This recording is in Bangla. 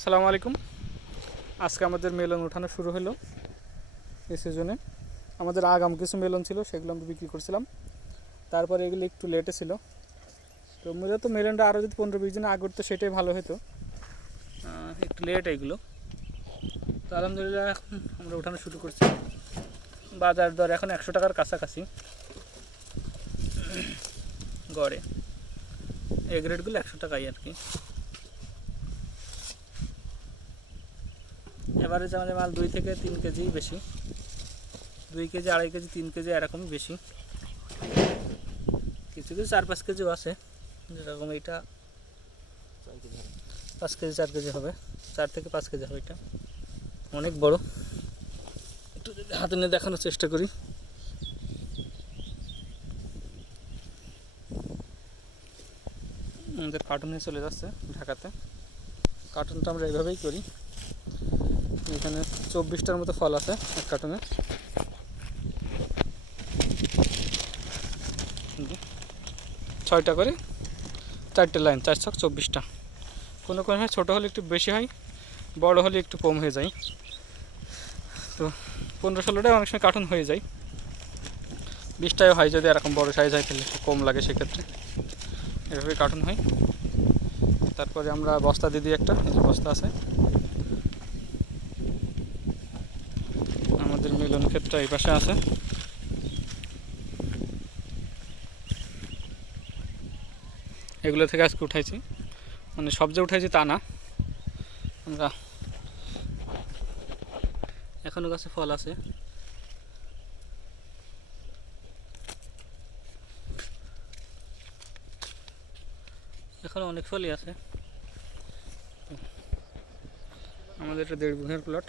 আসসালামু আলাইকুম। আজকে আমাদের মেলন উঠানো শুরু হলো। এই সিজনে আমাদের আগাম কিছু মেলন ছিল, সেগুলো আমরা বিক্রি করছিলাম। তারপরে এগুলো একটু লেটে ছিল। তো মূলত মেলনটা আরও যদি 15-20 দিন আগে তো সেটাই ভালো হতো। একটু লেট এগুলো। তো আলহামদুলিল্লাহ এখন আমরা উঠানো শুরু করছি। বাজার দর এখন 100 টাকার কাছাকাছি গড়ে। এই গ্রেডগুলো 100 টাকাই আর কি। এভারেজ আমাদের মাল 2 থেকে 3 কেজি বেশি, 2 কেজি, 2.5 কেজি, 3 কেজি এরকমই বেশি। কিছু কিছু 4-5 কেজিও আছে, যেরকম এইটা 5 কেজি 4 কেজি হবে, 4 থেকে 5 কেজি হবে। এটা অনেক বড়। একটু যদি হাতে নিয়ে দেখানোর চেষ্টা করি। আমাদের কার্টুনে চলে যাচ্ছে ঢাকাতে। কার্টুনটা আমরা এইভাবেই করি। এখানে 24টার মতো ফল আছে এক কার্টুনে। 6টা করে, 4টে লাইন, 4 ছক 24টা। কোনো কোনো হয় ছোটো হলে একটু বেশি হয়, বড় হলে একটু কম হয়ে যায়। তো 15-16টায় অনেক সময় কার্টুন হয়ে যায়। 20টাও হয়, যদি এরকম বড় সাইজ হয় তাহলে একটু কম লাগে, সেক্ষেত্রে এভাবে কার্টুন হয়। তারপরে আমরা বস্তা দিয়ে দিই একটা, এই যে বস্তা আছে। আমাদের মিলন ক্ষেত্র এই পাশে আছে। এগুলো থেকে আজকে উঠাইছি, মানে সব যে উঠাইছি তা না। আমরা এখনও গাছে ফল আছে। এখনও অনেক ফলই আছে। আমাদের এটা 1.5 বিঘার প্লট।